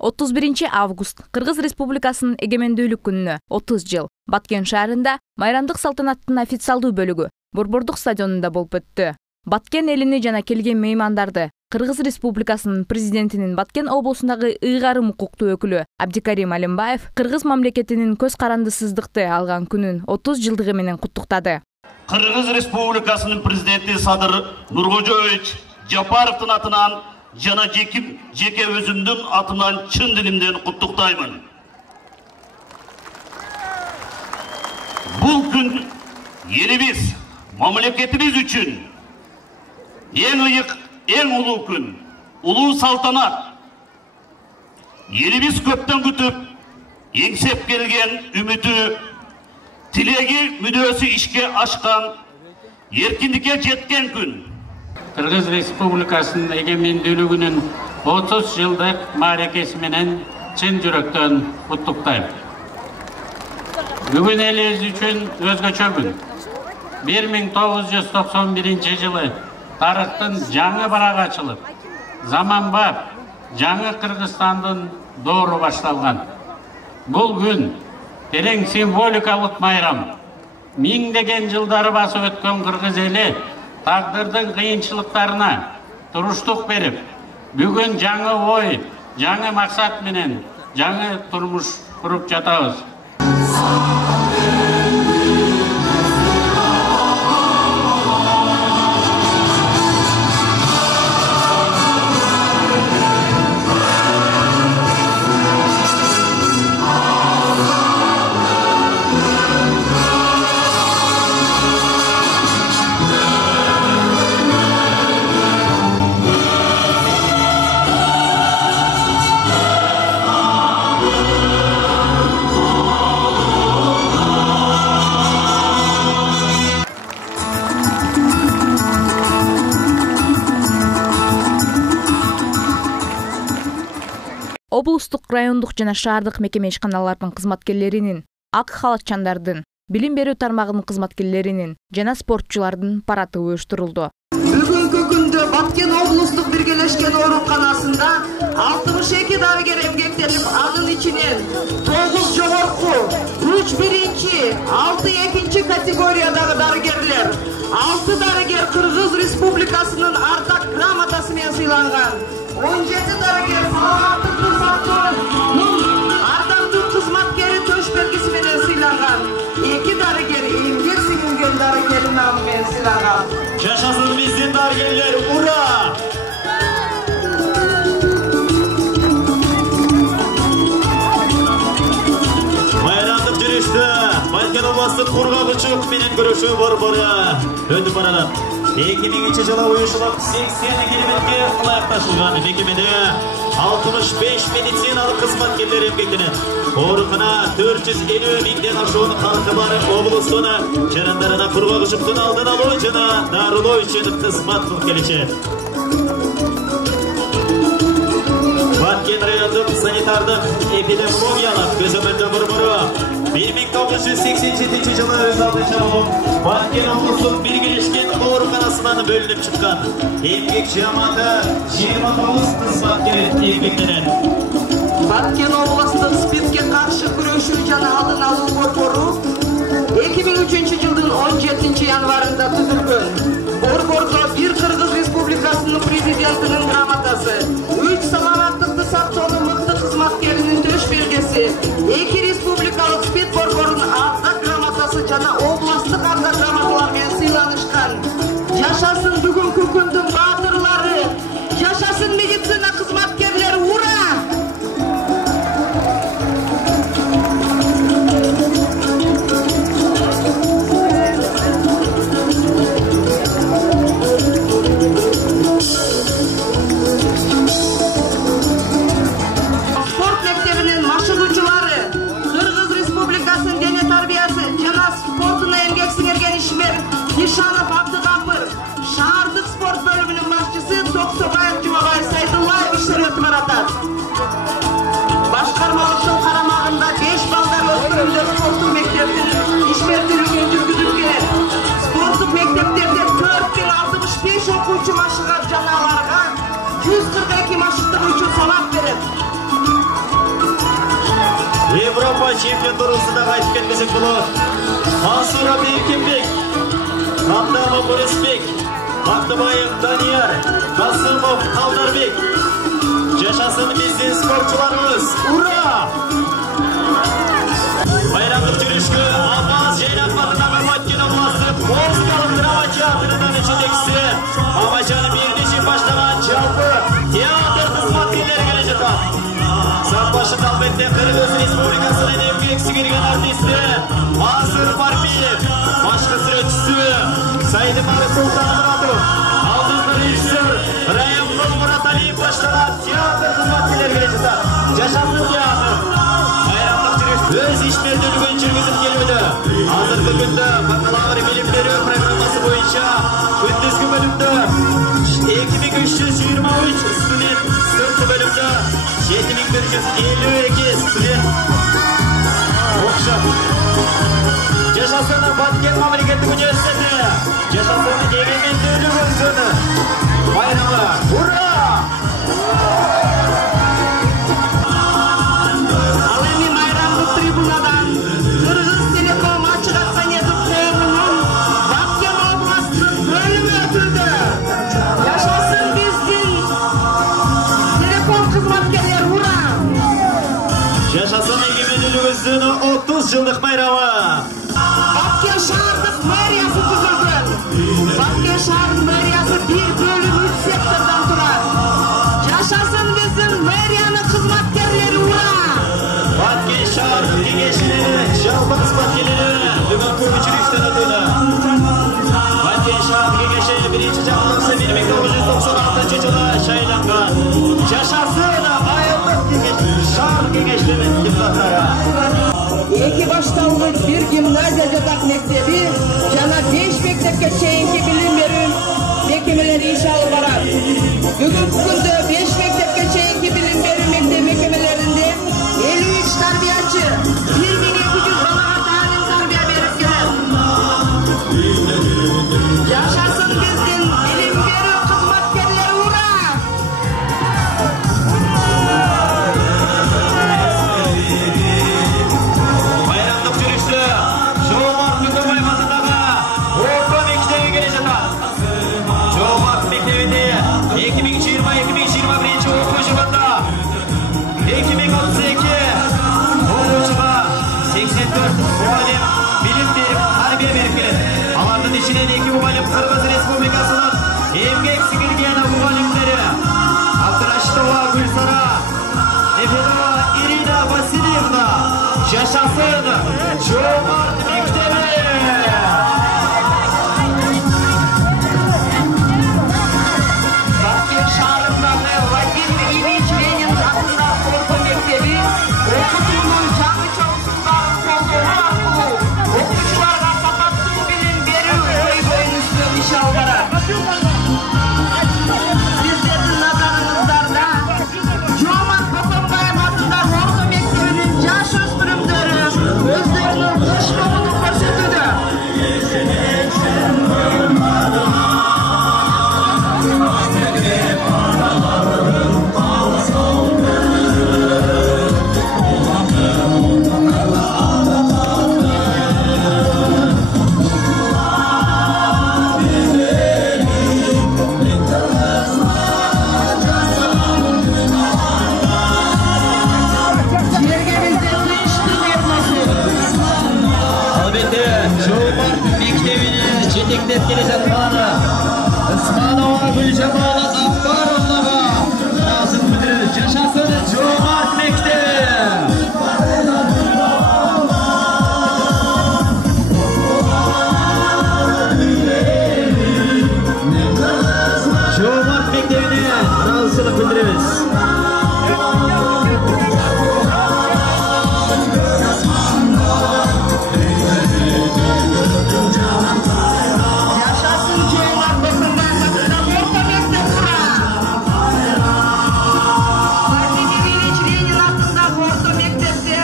31 август Кыргыз Республикасынын эгемендүүлүк күнүнө 30 жыл Баткен шаарында майрамдык салтанаттын официалдуу бөлүгү Борбордук стадионунда болуп өттү. Баткен элини жана келген меймандарды Кыргыз Республикасынын президентинин Баткен облусундагы ыйгарым укуктуу өкүлү Абдикарим Алимбаев Кыргыз мамлекетинин көз карандысыздыкты алган күнүн 30 жылдыгы менен куттуктады. Кыргыз Республикасынын президенти Садыр Нуркожоевич Жапаровдун атынан жана жеке өзүмдүн атынан чын дилимден куттуктаймын. Бул күн элибиз, мамлекетибиз үчүн эң ыйык, эң улуу күн, улуу салтанат. Элибиз көптөн күтүп, эңсеп келген үмүтү, тилеги, мүдөөсү ишке ашкан, эркиндикке жеткен күн. Кыргыз Республикасынын эгемендүүлүгүнүн 30 жылдык мааракеси менен чын жүрөктөн куттуктайм. Бүгүн элибиз үчүн өзгөчө күн. 1991 жылы тарыхтын жаңы барагы ачылып, заманбап жаңы Кыргызстандын доору башталган. Бул күн терең символикалык майрам. Миңдеген жылдары басып өткөн кыргыз эли тагдырдын кыйынчылыктарына туруштук берип, бүгүн жаңы ой, жаңы максат менен жаңы турмуш куруп жатабыз. Облустук, райондук жана шаардык мекеме ишканалардын кызматкерлеринин, ак халатчандардын, билим берүү тармагынын кызматкерлеринин жана спортчулардын парады уюштурулду. Бүгүнкү күндө Баткен облустук биргелешкен ооруканасында 62 дарыгер эмгектенип, анын ичинен 9 жогорку, 3 биринчи, 6 экинчи категориядагы дарыгерлер, 6 дарыгер Кыргыз Республикасынын ардак грамотасы менен сыйланган. 17 дарыгер саламаттыкты сактоонун ардактуу кызматкери төш белгиси менен сыйланган. 2 дарыгер эмгек сиңирген дарыгер намы менен сыйланган. Жашасын биздин дарыгерлер, ура! Майрамдык жүрүштө Баткен областык кургагычылык менен көрөшүү борбору өтүп барат. 2000 жылы уюшулуп 80 километрге ылайыкташылган мекемеде 65 медициналык кызматкерлер эмгектенет. Оорукана 450 миңден ашуун калкы бар облустун жарандарына кургагычылыктын алдын алуу жана дарылоо үчүн кызмат кылып келишет. Баткен райондук санитардык эпидемиологиялык көзөмөлдөө борбору 1987 жылы өз алдынча Баткен облустук биргелешкен ооруканасынан бөлүнүп чыккан. Эмгек жамааты 29 кызматкер эмгектенет. Баткен облустук спиртке каршы күрөшүү жана алдын алуу борбору 2003 жылдын 17 январында түзүлгөн. Борборго бир Кыргыз Республикасынын президентинин грамотасы, 3 саламаттыкты сактоонун мыкты кызматкеринин төш белгиси, 2 республикалык спирт борборунун ардак грамотасы жана областык ардак грамоталар менен сыйланышкан. Жашасын бүгүнкү күндүн баатырлары, жашасын медицина кызматкерлери, ура! Нишанов Абдыгапыр, шаардык спорт бөлүмүнүн башчысы Токсобаев Жумагай Сайдуллаев иштер өтүп баратат. Башкарма ошол карамагында 5 балдар өспүрүмдөр спорттук мектептин ишмердүүлүгүн жүргүзүп келет. Спорттук мектептерде 4065 окуучу машыгат, жана аларга 142 машыктыгуу үчүн сабак берет. чемпион туурасында айтып кетмесек болот. Мансура Беркинбек, Кандама Борисбек, Бактыбаев Данияр, Касымов Калдарбек. Жашасын биздин спортчуларыбыз. Ура! Bayramlık жүрүшкө Алмаз Жайнакбатовдагы Баткен областы музыкалык драма театрынын ичиндегиси Мамажан Мирдишев баштаган жалпы театр кызматкерлери келе жатат. Сап башында албетте Кыргыз Республикасынын эмгек сиңирген артисти Мансур Барбиев, башкы сүрөтчүсү Сайдымары Султанмуратов, алдыңкы режиссер Райымгул Мураталиев баштаган театр кызматкерлери келе жатат. Жашасын театр өз ишмердүүлүгүн жүргүзүп келүүдө. Азыркы күндө бакалавр билим берүү программасы боюнча күндүзгү бөлүмдө 2323 студент, сырткы бөлүмдө 7152 студент окушат. Жашасын Баткен мамлекеттик университети, жашасын эгемендүүлүк күнү байрамы. Ура! Трибунадан Кыргыз Телеком ачык акционердик коомунун Баткен областынын бөлүмү өтүлдү. Жашасын биздин телеком кызматкерлери, ура! Жашасын эгемендүүлүгүбүздүн 30 жылдык байрамы. Баткен шаардык мэриясы түзүлгөн. Баткен шаарынын мэриясы бир бөлүм 3 сектордон турат. Жашасын биздин мэриянын кызматкерлери, ура! Баткен шаар кеңешинин жалпы кызматкерлери бүгүнкү учурүштөн өтүүдө. Баткен шаар кеңеши 1-жактысы 1996-жылы шайланган. Жашасын айылдык кеңеш шаар кеңешинин депутаттары. Эки башталгыч бир гимназия жатак мектеби жана 5 мектепке чейинки билим берүү мекемелери иш алып барат. Бүгүнкү күндө 5 мектепке чейинки билим берүү мекемелеринде 53 тарбиячы 1200 балага таалим тарбия берип келет. Жашасын биздин билим берүү кызматкерлери, ура! Байрамдык жүрүштө Жоомарт Көкөбаев атындагы орто мектеби келе жатат. Жоомарт мектебинде 2020-2021 окуу жылында 2032 окуучуга 84 мугалим билим берип, тарбия берип келет. Алардын ичинен 2 мугалим Кыргыз Республикасынын эмгек сиңирген мугалимдери Абдырашитова Гүлсара, Нефедова Ирина Васильевна. Жашасын Жоомарт мектеби. Баткен шаарындагы Владимир Ильич Ленин атындагы орто мектеби окуучунун жаңыча усулдарын колдонуу аркылуу окуучуларга сапаттуу билим берүү көйгөйүн үстүнөн иш алып барат. Сиздердин назарыңыздарда Жоомарт Көкөбаев атындагы орто мектебинин жаш өспүрүмдөрү өздөрүнүн кыштоонун көрсөтүүдө. Албетте Жоомарт мектебинин жетектеп келе жатканы Ысманова Гүлжамал Акбаровнага ыраазылык билдиребиз. Жашасын Жоомарт мектеби. Жоомарт мектебине ыраазылык билдиребиз. Жашасын Жоомарт Көкөбаев атындагы орто мектеп, ура! Владимир Ильич Ленин атындагы орто мектепте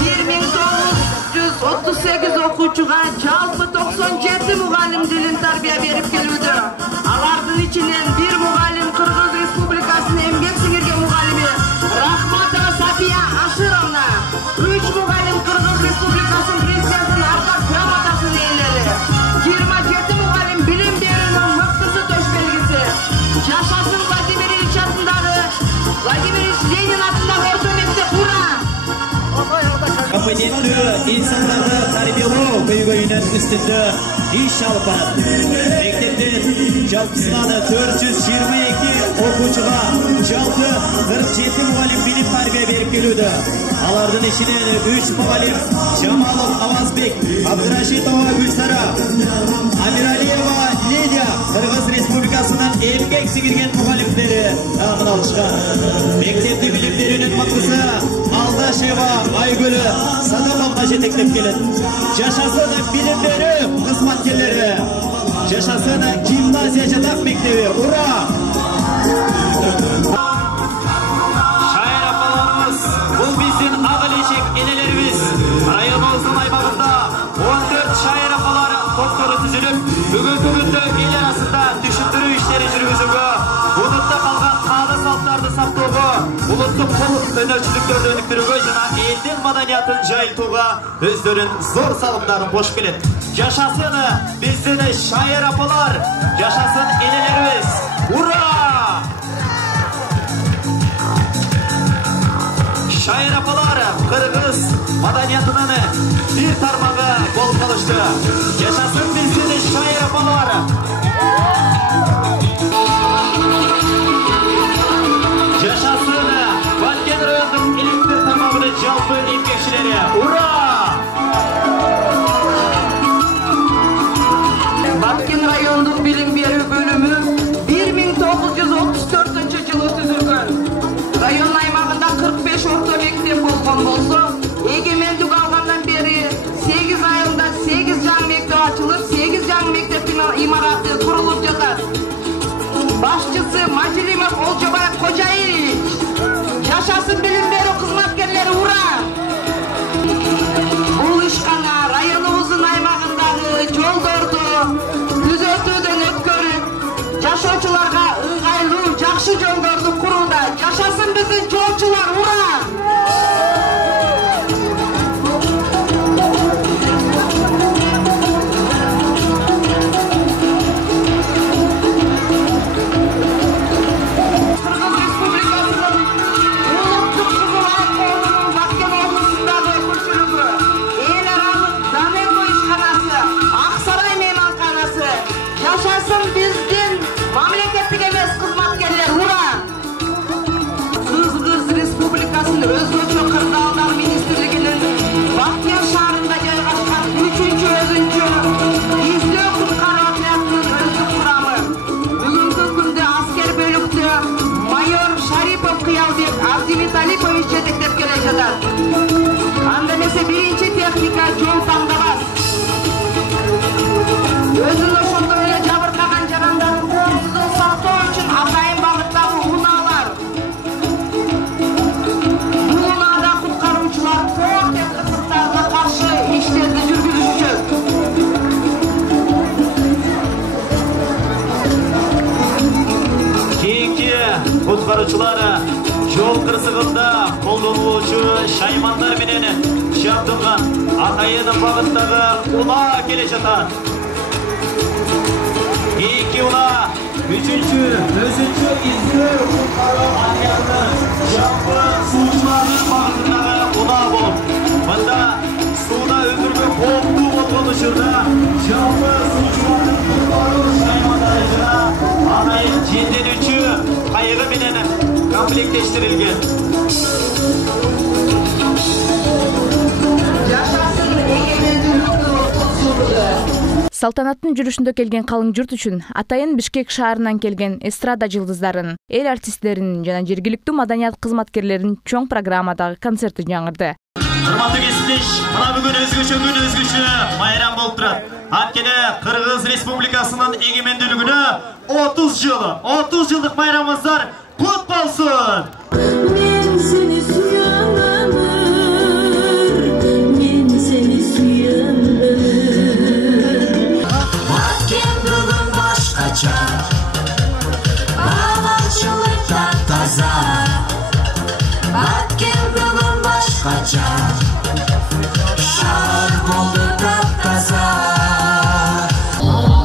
1938 окуучуга жалпы 97 мугалим дилин тарбия берип келүүдө. Алардын ичинен 1 мугалим Кыргыз Республикасынын эмгек сиңирген мугалими Рахматова Сапия Ашыровна, 3 мугалим компетенттүү инсандарды тарбиялоо көйгөйүнүн үстүндө иш алып барат. Мектептен жалпысынан 422 окуучуга жалпы 47 мугалим билим тарбия берип келүүдө. Алардын ичинен 3 мугалим Жамалов Авазбек, Абдырашитова Гүлсара, Амиралиева Лилия Кыргыз Республикасынан эмгек сиңирген мугалимдери тагын алышкан. Мектепти билимдеринин мактысы Алдашева Айгүлү Садамовго жетектеп келет. Жашасын билимдери кызматкерлери, жашасын гимназия жатак мектеби. Ура! Шайыр апаларыбыз, бул биздин ак келечек энелерибиз. Районубуздун аймагында 14 шайыр апалары топтору түзүлүп, бүгүнкү күндө эл арасында түшүндүрүү иштери жүргүзүүгө, унутта калган каада салттарды сактоого, улуттук кол өнөрчүлүктөрдү өнүктүрүүгө жана элдин маданиятын жайылтууга өздөрүнүн зор салымдарын кошуп келет. Жашасын биздин шайыр апалар, жашасын энелерибиз. Ура! Шайыр апалар кыргыз маданиятынын бир тармагы болуп калышты. Жашасын биздин шайыр апалар. Жашасын Баткен райондук электр тармагынын жалпы эмгекчилери. Ура! Баткен райондук билим берүү бөлүмү 1934 жылы түзүлгөн. Район аймагында 45 орто мектеп болгон болсо, эгемендик алгандан бери 8 айында 8 жаңы мектеп ачылып, 8 жаңы мектептин имараты курулуп жатат. Башчысы Мажилимов Олжобай Кожаевич. Жашасын билим берүү кызматкерлери, ура! Бул ишкана районубуздун аймагындагы жолдорду күзөтүүдөн өткөрүп, жашоочуларга ыңгайлуу жакшы жолдорду курууда. Жашасын биздин жолчулар, ура! Өзгөчө кырдаалдар министрлигинин Бактияр шаарында жайгашкан 3-өзүнчө издөө куткаруу отрядынын өздүк курамы бүгүнкү күндө аскер бөлүктө майор Шарипов Кыялбек Абдимиталипович жетектеп келе жатат. Анда эмесе биринчи техника жол тандабас. Өзүн ошондой эле жабыркаган жарандардын коопсуздугун сактоо үчүн атайын багыттагы унаалар каршы иштерди жүргүзүшөт. Кийинки куткаруучулар жол кырсыгында колдонулуучу шаймандар менен жабдылган атайын багыттагы унаа келе жатат. Кийинки унаа 3-өзүнчө издөө куткаруу отрядынын жалпы суучулардын багытындагы унаа болуп, мында сууда өтүргө кооптуу болгон учурда жалпы суучулардын куткаруу шаймандары жана атайын женденүүчү кайыгы менен комплектештирилген. Жашасын эгемендүүлүктү кутсууда. Салтанаттын жүрүшүндө келген калың журт үчүн атайын Бишкек шаарынан келген эстрада жылдыздарын, эл артисттеринин жана жергиликтүү маданият кызматкерлеринин чоң программадагы концерти жаңырды. Урматтуу кесиптеш, мына бүгүн өзгөчө майрам болуп турат. Анткени Кыргыз Республикасынын эгемендүүлүгүнө 30 жылдык майрамыбыздар кут болсун. Мен сени сүйөм өмүр, мен сени сүйөм өмүр. Баткен бүгүн башкача, багалчылыкта таза. Баткен бүгүн башкача, шаар болду таптаза.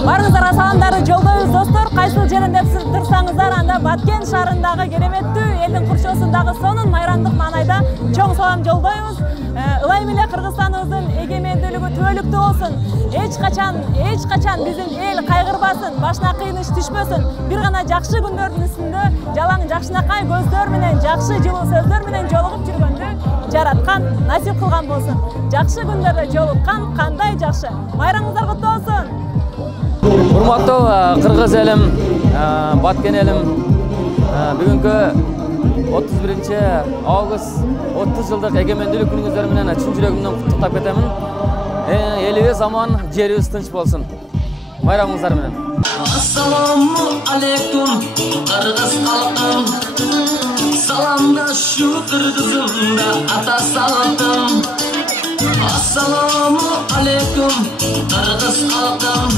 Барыңыздарга саламдарды жолдойбуз достор. Кайсыл жеринде турсаңыздар, анда Баткен шаарындагы кереметтүү элдин курчоосундагы сонун майрамдык маанайда чоң салам жолдойбуз. Ылайым эле Кыргызстаныбыздын эгемендүүлүгү түбөлүктүү болсун. Эч качан биздин эл кайгырбасын, башына кыйыныч түшпөсүн. Бир гана жакшы күндөрдүн үстүндө жалаң жакшынакай көздөр менен, жакшы жылуу сөздөр менен жолугуп жүргөндү жараткан, насип кылган болсун. Жакшы күндөрдө жолуккан кандай жакшы. Майрамыңыздар куттуу болсун. Урматтуу кыргыз элим, Баткен элим, бүгүнкү 31 август 30 жылдык эгемендүүлүк күнүңүздөр менен чын жүрөгүмдөн куттуктап кетемин. Элибиз аман, жерибиз тынч болсун. Майрамыңыздар менен. Ассаламу алейкум кыргыз калкым. Саламдашу кыргызымда ата салтым. Ассаламу алейкум кыргыз калкым.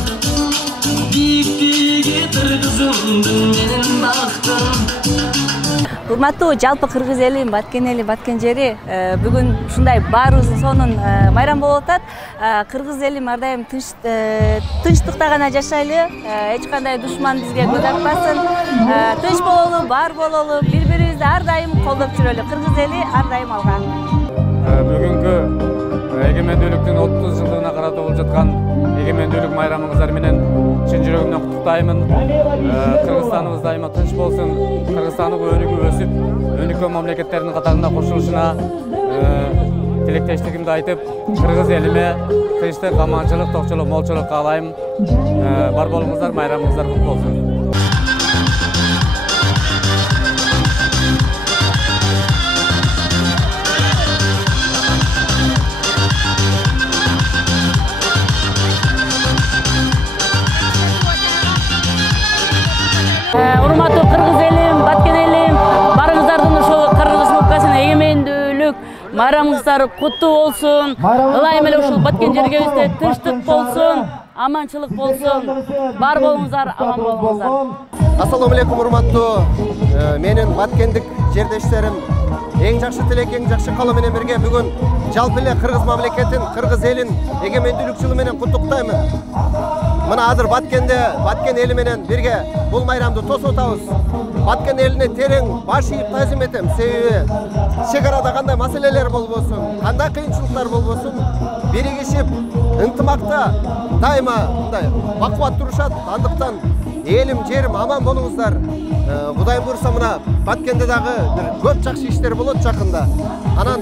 Биктиги кыргызымдын менин бактым. Урматтуу жалпы кыргыз эли, Баткен эли, Баткен жери бүгүн ушундай баарыбыздын сонун майрам болуп атат. Кыргыз элим ар дайым тынчтыкта гана жашайлы, эч кандай душман бизге көз атпасын. Тынч бололу, бар бололу, бири-бирибизди ар дайым колдоп жүрөлү. Кыргыз эли ар дайым алга. Бүгүнкү эгемендүүлүктүн 30 жылдыгына карата болуп жаткан эгемендүүлүк майрамыңыздар менен чын жүрөгүмдөн куттуктаймын. Кыргызстаныбыз дайыма тынч болсун. Кыргызстандын өнүгүп өсүп, өнүккөн мамлекеттердин катарына кошулушуна тилектештигимди айтып, кыргыз элиме тынчтык, аманчылык, токчулук, молчулук каалайм. Бар болуңуздар, майрамыңыздар куттуу болсун. Урматтуу кыргыз элим, Баткен элим, барыңыздардын ушул Кыргыз Республикасынын эгемендүүлүк майрамыңыздар куттуу болсун. Ылайым эле ушул Баткен жергебизде тынчтык болсун, аманчылык болсун. Бар болуңуздар, аман болуңуздар. Ассаламу алейкум, урматтуу менин Баткендик жердештерим. Эң жакшы тилек, эң жакшы каалоо менен бирге бүгүн жалпы эле кыргыз мамлекетин, кыргыз элин эгемендүүлүк жылы менен куттуктаймын. Мына азыр Баткенде, Баткен эли менен бирге бул майрамды тосуп атабыз. Баткен элине терең баш ийип таазим этем. Себеби чек арада кандай маселелер болбосун, кандай кыйынчылыктар болбосун, биригишип, ынтымакта дайыма мындай бакубат турушат. Андыктан элим, жерим аман болуңуздар. Кудайым буйруса мына Баткенде дагы бир көп жакшы иштер болот жакында. Анан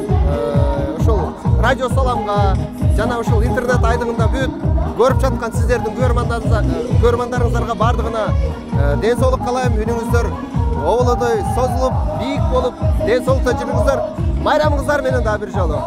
ушул радио саламга жана ушул интернет айлыгында бүт көрүп жаткан сиздердин көрөрмандарыңыздарга бардыгына ден соолук каалайм. Үнүңүздөр оболодой созулуп, бийик болуп, ден соолукта жүрүңүздөр. Майрамыңыздар менен дагы бир жолу.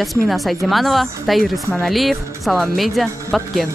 Жасмина Сайдиманова, Таир Исманалиев, Салам Медиа, Баткен.